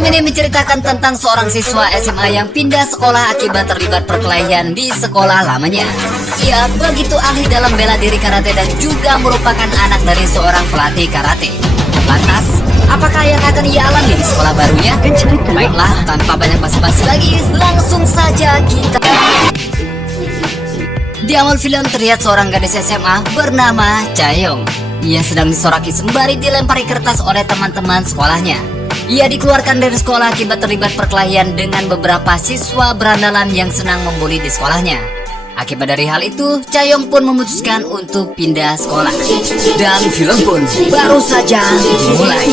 Ini menceritakan tentang seorang siswa SMA yang pindah sekolah akibat terlibat perkelahian di sekolah lamanya. Ia begitu ahli dalam bela diri karate dan juga merupakan anak dari seorang pelatih karate. Lantas, apakah yang akan ia alami di sekolah barunya? Baiklah, tanpa banyak basa-basi lagi, langsung saja kita... Di awal film terlihat seorang gadis SMA bernama Chaeyoung. Ia sedang disoraki sembari dilempari kertas oleh teman-teman sekolahnya. Ia dikeluarkan dari sekolah akibat terlibat perkelahian dengan beberapa siswa berandalan yang senang membuli di sekolahnya. Akibat dari hal itu, Chaeyoung pun memutuskan untuk pindah sekolah. Dan film pun baru saja dimulai.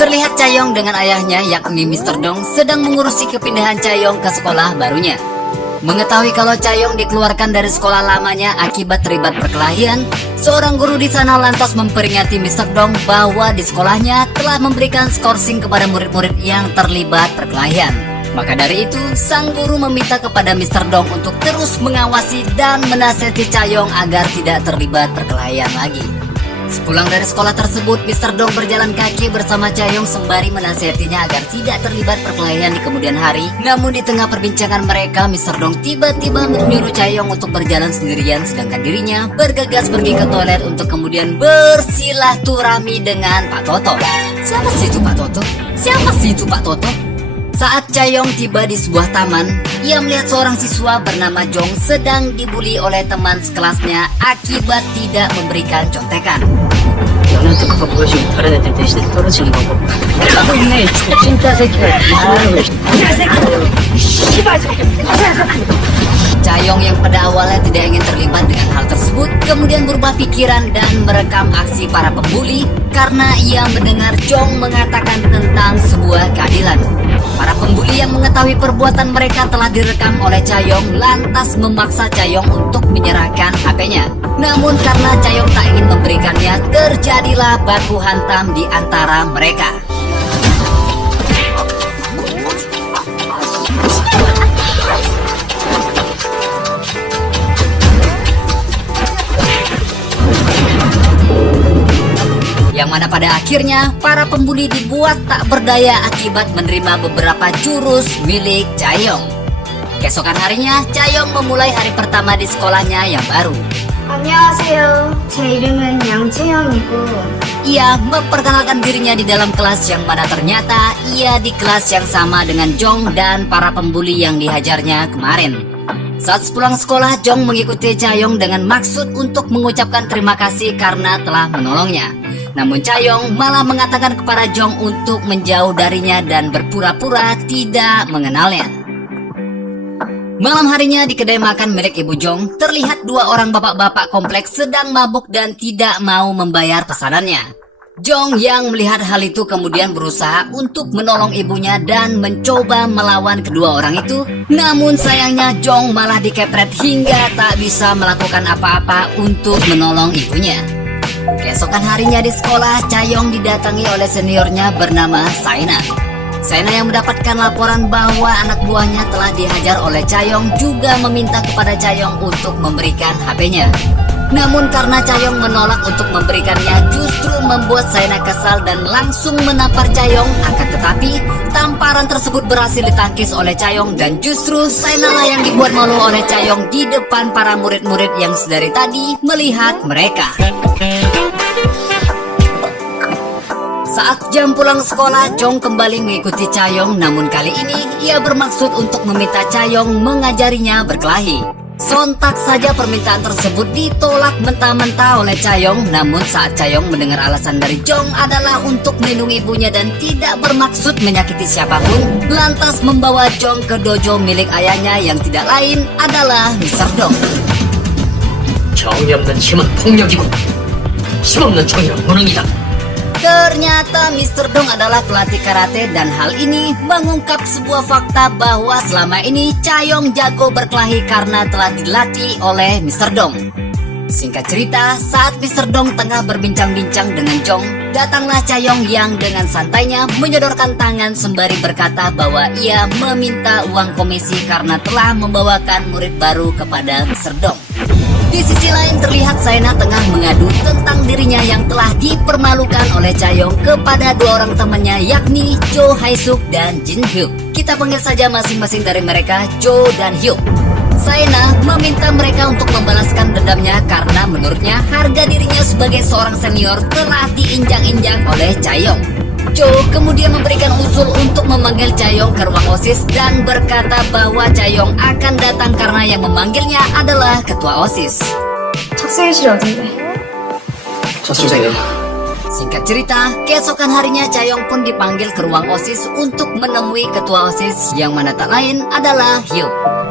Terlihat Chaeyoung dengan ayahnya yakni Mr. Dong sedang mengurusi kepindahan Chaeyoung ke sekolah barunya. Mengetahui kalau Chaeyoung dikeluarkan dari sekolah lamanya akibat terlibat perkelahian, seorang guru di sana lantas memperingati Mr. Dong bahwa di sekolahnya telah memberikan skorsing kepada murid-murid yang terlibat perkelahian. Maka dari itu, sang guru meminta kepada Mr. Dong untuk terus mengawasi dan menasihati Chaeyoung agar tidak terlibat perkelahian lagi. Sepulang dari sekolah tersebut, Mr. Dong berjalan kaki bersama Chaeyoung sembari menasihatinya agar tidak terlibat perkelahian di kemudian hari. Namun di tengah perbincangan mereka, Mr. Dong tiba-tiba menyuruh Chaeyoung untuk berjalan sendirian, sedangkan dirinya bergegas pergi ke toilet untuk kemudian bersilaturahmi dengan Pak Toto. Siapa sih itu Pak Toto? Siapa sih itu Pak Toto? Saat Chaeyoung tiba di sebuah taman, ia melihat seorang siswa bernama Jong sedang dibuli oleh teman sekelasnya akibat tidak memberikan contekan. Chaeyoung yang pada awalnya tidak ingin terlibat dengan hal tersebut, kemudian berubah pikiran dan merekam aksi para pembuli karena ia mendengar Jong mengatakan tentang sebuah keadilan. Para pembuli yang mengetahui perbuatan mereka telah direkam oleh Chaeyoung lantas memaksa Chaeyoung untuk menyerahkan HP-nya. Namun karena Chaeyoung tak ingin memberikannya, terjadilah baku hantam di antara mereka. Yang mana pada akhirnya para pembuli dibuat tak berdaya akibat menerima beberapa jurus milik Chaeyoung. Keesokan harinya, Chaeyoung memulai hari pertama di sekolahnya yang baru. 안녕하세요. 제 이름은 양채영이고 Ia memperkenalkan dirinya di dalam kelas yang mana ternyata ia di kelas yang sama dengan Jong dan para pembuli yang dihajarnya kemarin. Saat sepulang sekolah, Jong mengikuti Chaeyoung dengan maksud untuk mengucapkan terima kasih karena telah menolongnya. Namun Chaeyoung malah mengatakan kepada Jong untuk menjauh darinya dan berpura-pura tidak mengenalnya. Malam harinya di kedai makan milik Ibu Jong, terlihat dua orang bapak-bapak kompleks sedang mabuk dan tidak mau membayar pesanannya. Jong yang melihat hal itu kemudian berusaha untuk menolong ibunya dan mencoba melawan kedua orang itu. Namun sayangnya Jong malah dikepret hingga tak bisa melakukan apa-apa untuk menolong ibunya. Keesokan harinya di sekolah, Chaeyoung didatangi oleh seniornya bernama Saina. Saina yang mendapatkan laporan bahwa anak buahnya telah dihajar oleh Chaeyoung juga meminta kepada Chaeyoung untuk memberikan HP-nya. Namun karena Chaeyoung menolak untuk memberikannya, justru membuat Saina kesal dan langsung menampar Chaeyoung. Akan tetapi, tamparan tersebut berhasil ditangkis oleh Chaeyoung dan justru Saina lah yang dibuat malu oleh Chaeyoung di depan para murid-murid yang sedari tadi melihat mereka. Saat jam pulang sekolah, Jong kembali mengikuti Chaeyoung, namun kali ini ia bermaksud untuk meminta Chaeyoung mengajarinya berkelahi. Sontak saja permintaan tersebut ditolak mentah-mentah oleh Chaeyoung. Namun saat Chaeyoung mendengar alasan dari Jong adalah untuk melindungi ibunya dan tidak bermaksud menyakiti siapapun, lantas membawa Jong ke dojo milik ayahnya yang tidak lain adalah Mr. Dong. 정이 없는 힘은 폭력이고 힘없는 정의는 무능이다. Ternyata Mr. Dong adalah pelatih karate dan hal ini mengungkap sebuah fakta bahwa selama ini Chaeyoung jago berkelahi karena telah dilatih oleh Mr. Dong. Singkat cerita, saat Mr. Dong tengah berbincang-bincang dengan Jong, datanglah Chaeyoung yang dengan santainya menyodorkan tangan sembari berkata bahwa ia meminta uang komisi karena telah membawakan murid baru kepada Mr. Dong. Di sisi lain terlihat Saina tengah mengadu tentang dirinya yang telah dipermalukan oleh Chaeyoung kepada dua orang temannya, yakni Jo Hae-suk dan Jin Hyuk. Kita panggil saja masing-masing dari mereka Jo dan Hyuk. Saina meminta mereka untuk membalaskan dendamnya karena menurutnya harga dirinya sebagai seorang senior telah diinjak-injak oleh Chaeyoung. Jo kemudian memberikan usul untuk memanggil Chaeyoung ke ruang OSIS dan berkata bahwa Chaeyoung akan datang karena yang memanggilnya adalah ketua OSIS. 착생실 어딘데? 저쪽이요. Singkat cerita, keesokan harinya Chaeyoung pun dipanggil ke ruang OSIS untuk menemui ketua OSIS yang mana tak lain adalah Hyuk.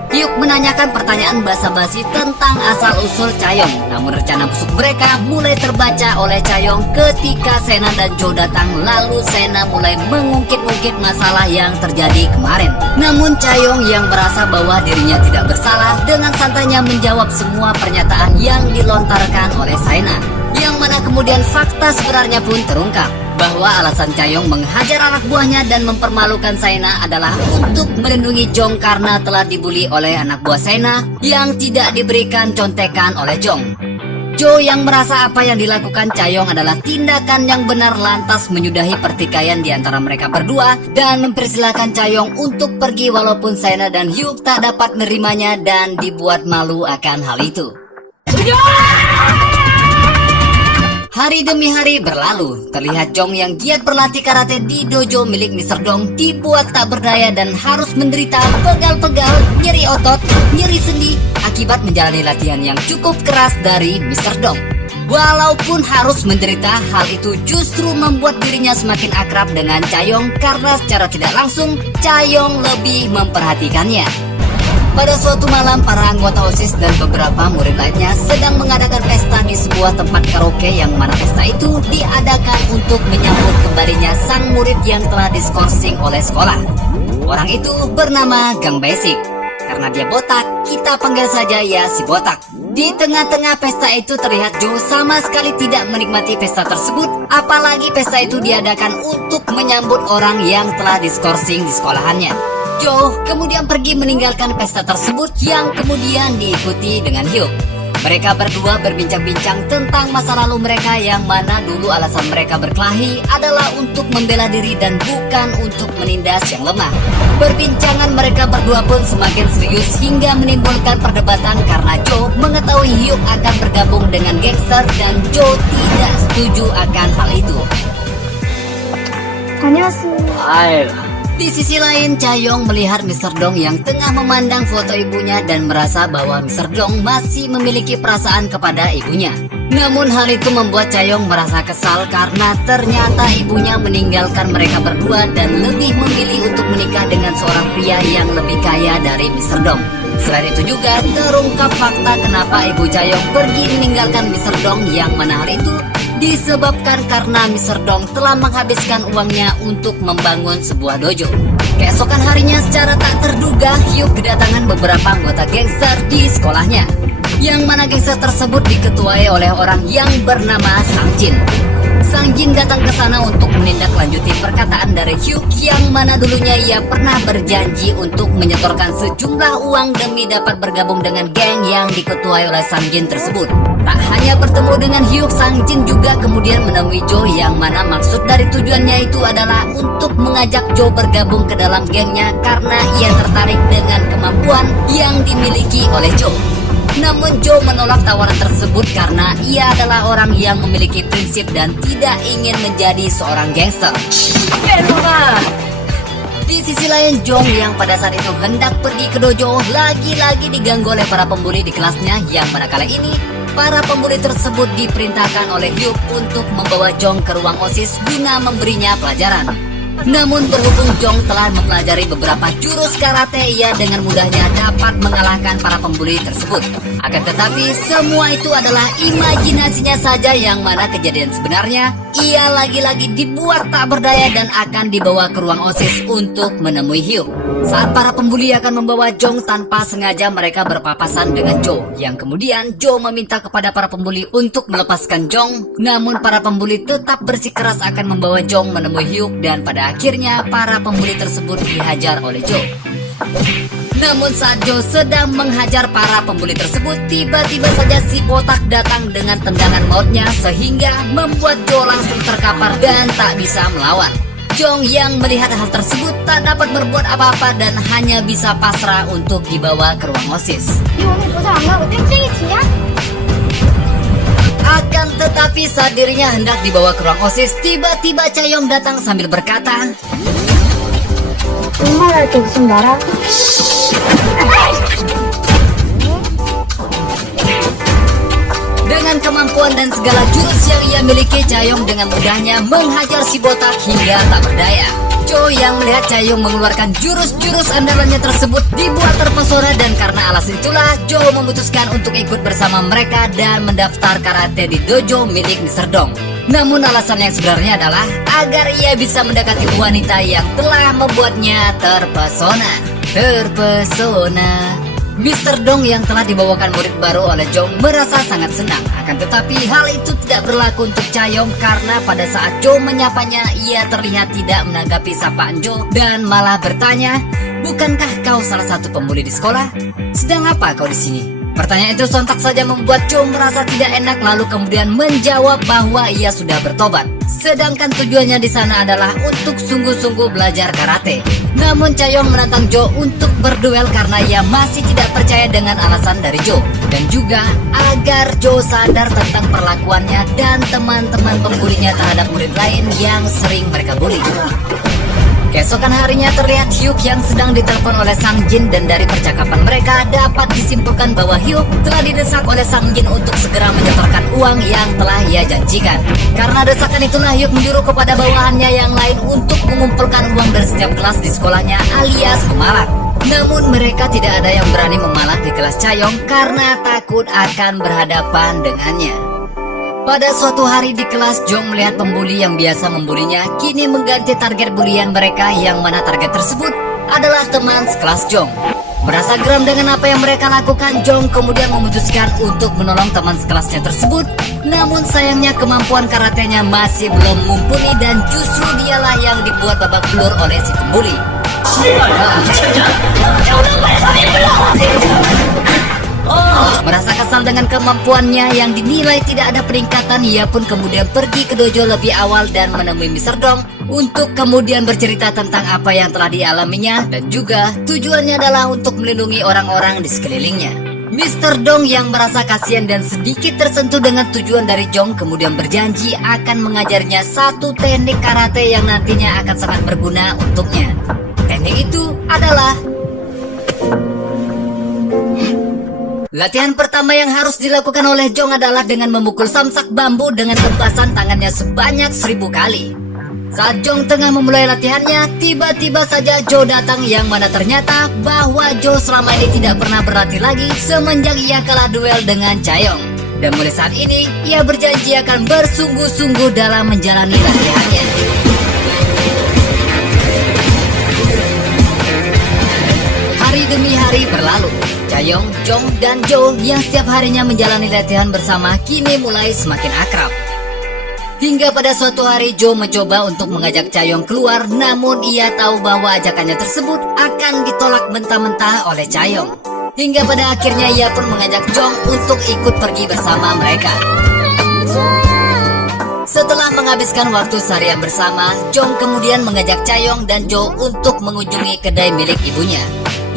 Hyuk menanyakan pertanyaan basa-basi tentang asal-usul Chaeyoung. Namun rencana busuk mereka mulai terbaca oleh Chaeyoung ketika Sena dan Jo datang. Lalu Sena mulai mengungkit-ungkit masalah yang terjadi kemarin. Namun Chaeyoung yang merasa bahwa dirinya tidak bersalah dengan santainya menjawab semua pernyataan yang dilontarkan oleh Sena. Yang mana kemudian fakta sebenarnya pun terungkap bahwa alasan Chaeyoung menghajar anak buahnya dan mempermalukan Saina adalah untuk melindungi Jong karena telah dibully oleh anak buah Saina yang tidak diberikan contekan oleh Jong. Jo yang merasa apa yang dilakukan Chaeyoung adalah tindakan yang benar lantas menyudahi pertikaian di antara mereka berdua dan mempersilahkan Chaeyoung untuk pergi walaupun Saina dan Hyuk tak dapat menerimanya dan dibuat malu akan hal itu. Hari demi hari berlalu, terlihat Jong yang giat berlatih karate di dojo milik Mr. Dong dibuat tak berdaya dan harus menderita pegal-pegal, nyeri otot, nyeri sendi akibat menjalani latihan yang cukup keras dari Mr. Dong. Walaupun harus menderita, hal itu justru membuat dirinya semakin akrab dengan Chaeyoung karena secara tidak langsung Chaeyoung lebih memperhatikannya. Pada suatu malam, para anggota OSIS dan beberapa murid lainnya sedang mengadakan pesta di sebuah tempat karaoke yang mana pesta itu diadakan untuk menyambut kembalinya sang murid yang telah diskorsing oleh sekolah. Orang itu bernama Gang Basic. Karena dia botak, kita panggil saja ya si botak. Di tengah-tengah pesta itu terlihat Jo sama sekali tidak menikmati pesta tersebut, apalagi pesta itu diadakan untuk menyambut orang yang telah diskorsing di sekolahannya. Jo kemudian pergi meninggalkan pesta tersebut yang kemudian diikuti dengan Hyuk. Mereka berdua berbincang-bincang tentang masa lalu mereka yang mana dulu alasan mereka berkelahi adalah untuk membela diri dan bukan untuk menindas yang lemah. Perbincangan mereka berdua pun semakin serius hingga menimbulkan perdebatan karena Jo mengetahui Hyuk akan bergabung dengan gangster dan Jo tidak setuju akan hal itu. 다녀왔습니다. 아유, Di sisi lain, Chaeyoung melihat Mr. Dong yang tengah memandang foto ibunya dan merasa bahwa Mr. Dong masih memiliki perasaan kepada ibunya. Namun hal itu membuat Chaeyoung merasa kesal karena ternyata ibunya meninggalkan mereka berdua dan lebih memilih untuk menikah dengan seorang pria yang lebih kaya dari Mr. Dong. Selain itu juga terungkap fakta kenapa ibu Chaeyoung pergi meninggalkan Mr. Dong yang mana hal itu disebabkan karena Mr. Dong telah menghabiskan uangnya untuk membangun sebuah dojo. Keesokan harinya secara tak terduga Hyuk kedatangan beberapa anggota gangster di sekolahnya, yang mana gangster tersebut diketuai oleh orang yang bernama Sang Jin. Sang Jin datang ke sana untuk menindaklanjuti perkataan dari Hyuk yang mana dulunya ia pernah berjanji untuk menyetorkan sejumlah uang demi dapat bergabung dengan geng yang diketuai oleh Sang Jin tersebut. Tak hanya bertemu dengan Hyuk, Sang Jin juga kemudian menemui Jo yang mana maksud dari tujuannya itu adalah untuk mengajak Jo bergabung ke dalam gengnya karena ia tertarik dengan kemampuan yang dimiliki oleh Jo. Namun Jo menolak tawaran tersebut karena ia adalah orang yang memiliki prinsip dan tidak ingin menjadi seorang gangster. Di sisi lain, Jong yang pada saat itu hendak pergi ke dojo lagi-lagi diganggu oleh para pembuli di kelasnya yang mana kala ini para pembuli tersebut diperintahkan oleh Hyuk untuk membawa Jong ke ruang OSIS guna memberinya pelajaran. Namun berhubung Jong telah mempelajari beberapa jurus karate, ia dengan mudahnya dapat mengalahkan para pembuli tersebut. Akan tetapi semua itu adalah imajinasinya saja yang mana kejadian sebenarnya ia lagi-lagi dibuat tak berdaya dan akan dibawa ke ruang OSIS untuk menemui Hyuk. Saat para pembuli akan membawa Jong, tanpa sengaja mereka berpapasan dengan Jo, yang kemudian Jo meminta kepada para pembuli untuk melepaskan Jong. Namun para pembuli tetap bersikeras akan membawa Jong menemui Hyuk dan pada akhirnya para pembuli tersebut dihajar oleh Jo. Namun saat Jo sedang menghajar para pembuli tersebut, tiba-tiba saja si botak datang dengan tendangan mautnya sehingga membuat Jo langsung terkapar dan tak bisa melawan. Jong yang melihat hal tersebut tak dapat berbuat apa-apa dan hanya bisa pasrah untuk dibawa ke ruang OSIS. 니 오늘 고사 안 가고 땡땡이 치냐? Akan tetapi saat dirinya hendak dibawa ke ruang OSIS, tiba-tiba Chaeyoung datang sambil berkata, 정말 할게 무슨 나라? dengan kemampuan dan segala jurus yang ia miliki, Chaeyoung dengan mudahnya menghajar si botak hingga tak berdaya. Jo yang melihat Chaeyoung mengeluarkan jurus-jurus andalannya tersebut dibuat terpesona dan karena alasan itulah Jo memutuskan untuk ikut bersama mereka dan mendaftar karate di dojo milik Mr. Dong. Namun alasan yang sebenarnya adalah agar ia bisa mendekati wanita yang telah membuatnya terpesona. Mr. Dong yang telah dibawakan murid baru oleh Jong merasa sangat senang. Akan tetapi hal itu tidak berlaku untuk Chaeyoung karena pada saat Jo menyapanya, ia terlihat tidak menanggapi sapaan Jo dan malah bertanya, "Bukankah kau salah satu pembuli di sekolah? Sedang apa kau di sini?" Pertanyaan itu sontak saja membuat Jo merasa tidak enak lalu kemudian menjawab bahwa ia sudah bertobat. Sedangkan tujuannya di sana adalah untuk sungguh-sungguh belajar karate. Namun Chaeyoung menantang Jo untuk berduel karena ia masih tidak percaya dengan alasan dari Jo. Dan juga agar Jo sadar tentang perlakuannya dan teman-teman pembulinya terhadap murid lain yang sering mereka bully. Keesokan harinya terlihat Hyuk yang sedang ditelepon oleh Sang Jin dan dari percakapan mereka dapat disimpulkan bahwa Hyuk telah didesak oleh Sang Jin untuk segera menyetorkan uang yang telah ia janjikan. Karena desakan itulah Hyuk menyuruh kepada bawahannya yang lain untuk mengumpulkan uang dari setiap kelas di sekolahnya alias memalak. Namun mereka tidak ada yang berani memalak di kelas Chaeyoung karena takut akan berhadapan dengannya. Pada suatu hari di kelas, Jong melihat pembuli yang biasa membulinya kini mengganti target bulian mereka yang mana target tersebut adalah teman sekelas Jong. Merasa geram dengan apa yang mereka lakukan, Jong kemudian memutuskan untuk menolong teman sekelasnya tersebut. Namun sayangnya kemampuan karatenya masih belum mumpuni dan justru dialah yang dibuat babak belur oleh si pembuli. Merasa kesal dengan kemampuannya yang dinilai tidak ada peningkatan, ia pun kemudian pergi ke dojo lebih awal dan menemui Mr. Dong untuk kemudian bercerita tentang apa yang telah dialaminya dan juga tujuannya adalah untuk melindungi orang-orang di sekelilingnya. Mr. Dong yang merasa kasihan dan sedikit tersentuh dengan tujuan dari Jong kemudian berjanji akan mengajarnya satu teknik karate yang nantinya akan sangat berguna untuknya. Teknik itu adalah latihan pertama yang harus dilakukan oleh Jong adalah dengan memukul samsak bambu dengan tebasan tangannya sebanyak 1000 kali. Saat Jong tengah memulai latihannya, tiba-tiba saja Jo datang yang mana ternyata bahwa Jo selama ini tidak pernah berlatih lagi semenjak ia kalah duel dengan Chaeyoung. Dan mulai saat ini, ia berjanji akan bersungguh-sungguh dalam menjalani latihannya. Hari demi hari berlalu. Chaeyoung, Jong, dan Jo yang setiap harinya menjalani latihan bersama kini mulai semakin akrab. Hingga pada suatu hari Jo mencoba untuk mengajak Chaeyoung keluar, namun ia tahu bahwa ajakannya tersebut akan ditolak mentah-mentah oleh Chaeyoung. Hingga pada akhirnya ia pun mengajak Jong untuk ikut pergi bersama mereka. Setelah menghabiskan waktu seharian bersama, Jong kemudian mengajak Chaeyoung dan Jo untuk mengunjungi kedai milik ibunya.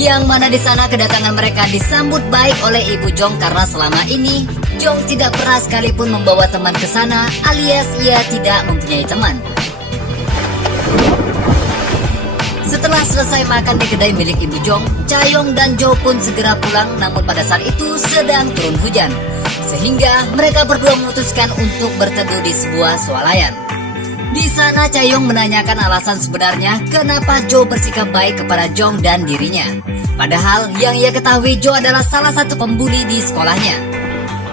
Yang mana di sana kedatangan mereka disambut baik oleh ibu Jong karena selama ini Jong tidak pernah sekalipun membawa teman ke sana alias ia tidak mempunyai teman. Setelah selesai makan di kedai milik ibu Jong, Chaeyoung dan Jo pun segera pulang, namun pada saat itu sedang turun hujan. Sehingga mereka berdua memutuskan untuk berteduh di sebuah swalayan. Di sana Chaeyoung menanyakan alasan sebenarnya kenapa Jo bersikap baik kepada Jong dan dirinya. Padahal yang ia ketahui Jo adalah salah satu pembuli di sekolahnya.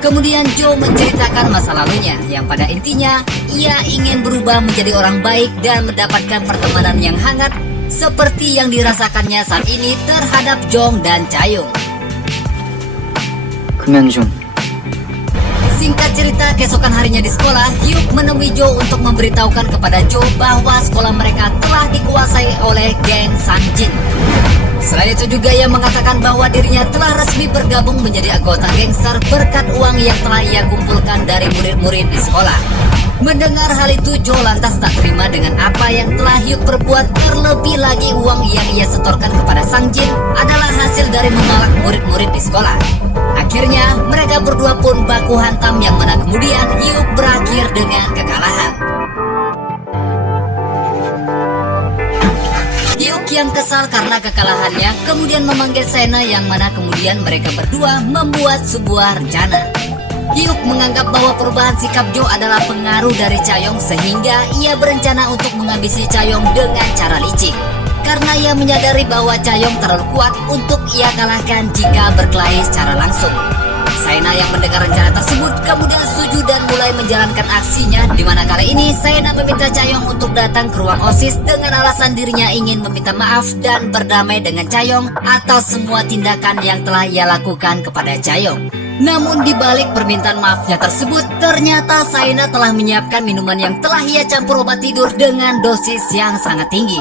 Kemudian Jo menceritakan masa lalunya yang pada intinya ia ingin berubah menjadi orang baik dan mendapatkan pertemanan yang hangat seperti yang dirasakannya saat ini terhadap Jong dan Chaeyoung. 금연중. Singkat cerita, keesokan harinya di sekolah, Hyuk menemui Jo untuk memberitahukan kepada Jo bahwa sekolah mereka telah dikuasai oleh geng Sang Jin. Selain itu juga ia mengatakan bahwa dirinya telah resmi bergabung menjadi anggota gangster berkat uang yang telah ia kumpulkan dari murid-murid di sekolah. Mendengar hal itu, Joe lantas tak terima dengan apa yang telah Hyuk perbuat. Terlebih lagi uang yang ia setorkan kepada Sang Jin adalah hasil dari memalak murid-murid di sekolah. Akhirnya mereka berdua pun baku hantam yang mana kemudian Hyuk berakhir dengan kekalahan. Hyuk yang kesal karena kekalahannya kemudian memanggil Saena yang mana kemudian mereka berdua membuat sebuah rencana. Hyuk menganggap bahwa perubahan sikap Joe adalah pengaruh dari Chaeyoung sehingga ia berencana untuk menghabisi Chaeyoung dengan cara licik. Karena ia menyadari bahwa Chaeyoung terlalu kuat untuk ia kalahkan jika berkelahi secara langsung. Saena yang mendengar rencana tersebut kemudian setuju dan mulai menjalankan aksinya, di mana kali ini Saena meminta Chaeyoung untuk datang ke ruang OSIS dengan alasan dirinya ingin meminta maaf dan berdamai dengan Chaeyoung atas semua tindakan yang telah ia lakukan kepada Chaeyoung. Namun di balik permintaan maafnya tersebut, ternyata Saena telah menyiapkan minuman yang telah ia campur obat tidur dengan dosis yang sangat tinggi.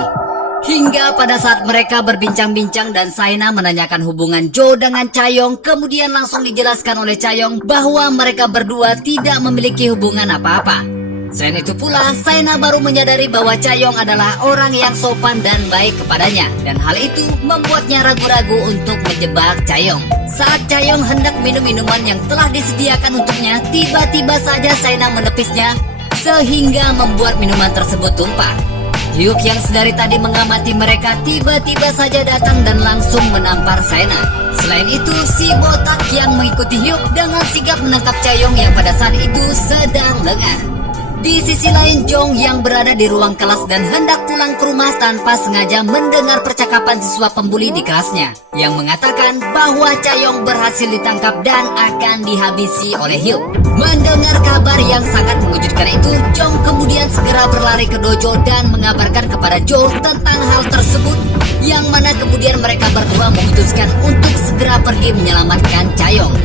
Hingga pada saat mereka berbincang-bincang dan Saena menanyakan hubungan Joe dengan Chaeyoung, kemudian langsung dijelaskan oleh Chaeyoung bahwa mereka berdua tidak memiliki hubungan apa-apa. Selain itu pula, Saena baru menyadari bahwa Chaeyoung adalah orang yang sopan dan baik kepadanya, dan hal itu membuatnya ragu-ragu untuk menjebak Chaeyoung. Saat Chaeyoung hendak minum minuman yang telah disediakan untuknya, tiba-tiba saja Saena menepisnya sehingga membuat minuman tersebut tumpah. Hyuk yang sedari tadi mengamati mereka tiba-tiba saja datang dan langsung menampar Saena. Selain itu, si botak yang mengikuti Hyuk dengan sigap menangkap Chaeyoung yang pada saat itu sedang lengah. Di sisi lain, Jong yang berada di ruang kelas dan hendak pulang ke rumah tanpa sengaja mendengar percakapan siswa pembuli di kelasnya yang mengatakan bahwa Chaeyoung berhasil ditangkap dan akan dihabisi oleh Hyuk. Mendengar kabar yang sangat mengejutkan itu, Jong kemudian segera berlari ke dojo dan mengabarkan kepada Jo tentang hal tersebut, yang mana kemudian mereka berdua memutuskan untuk segera pergi menyelamatkan Chaeyoung.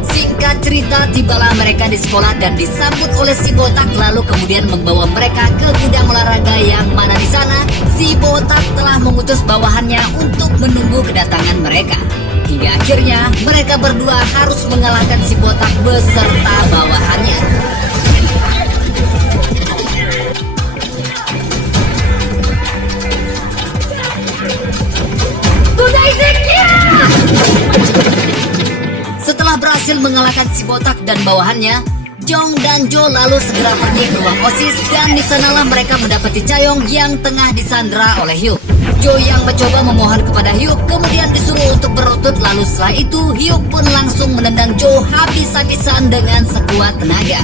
Singkat cerita, tibalah mereka di sekolah dan disambut oleh si botak, lalu kemudian membawa mereka ke gudang olahraga yang mana di sana si botak telah mengutus bawahannya untuk menunggu kedatangan mereka. Hingga akhirnya mereka berdua harus mengalahkan si botak beserta bawahannya. Setelah berhasil mengalahkan si botak dan bawahannya, Jong dan Jo lalu segera pergi ke ruang OSIS dan di sanalah mereka mendapati Chaeyoung yang tengah disandra oleh Hyuk. Jo yang mencoba memohon kepada Hyuk kemudian disuruh untuk berlutut, lalu setelah itu Hyuk pun langsung menendang Jo habis-habisan dengan sekuat tenaga.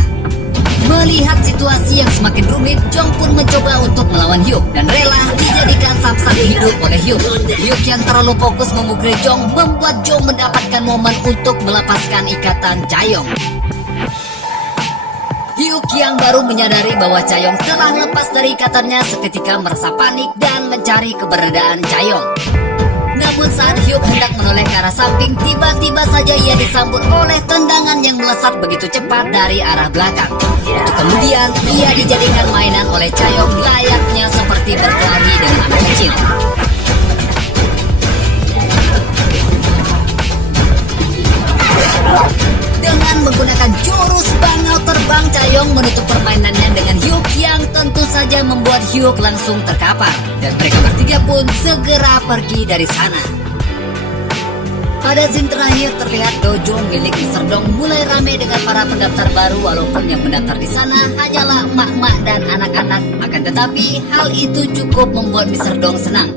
Melihat situasi yang semakin rumit, Jong pun mencoba untuk melawan Hyuk dan rela dijadikan samsak hidup oleh Hyuk. Hyuk yang terlalu fokus memukuli Jong membuat Jong mendapatkan momen untuk melepaskan ikatan Chaeyoung. Hyuk yang baru menyadari bahwa Chaeyoung telah lepas dari ikatannya seketika merasa panik dan mencari keberadaan Chaeyoung. Namun saat Hyuk hendak menoleh ke arah samping, tiba-tiba saja ia disambut oleh tendangan yang melesat begitu cepat dari arah belakang. Kemudian ia dijadikan mainan oleh Chaeyoung layaknya seperti berkelahi dengan anak kecil. Dengan menggunakan jurus bangau terbang, Chaeyoung menutup permainannya dengan Hyuk yang tentu saja membuat Hyuk langsung terkapar, dan mereka bertiga pun segera pergi dari sana. Pada scene terakhir terlihat dojo milik Mr. Dong mulai ramai dengan para pendaftar baru, walaupun yang mendaftar di sana hanyalah emak-emak dan anak-anak. Akan tetapi hal itu cukup membuat Mr. Dong senang.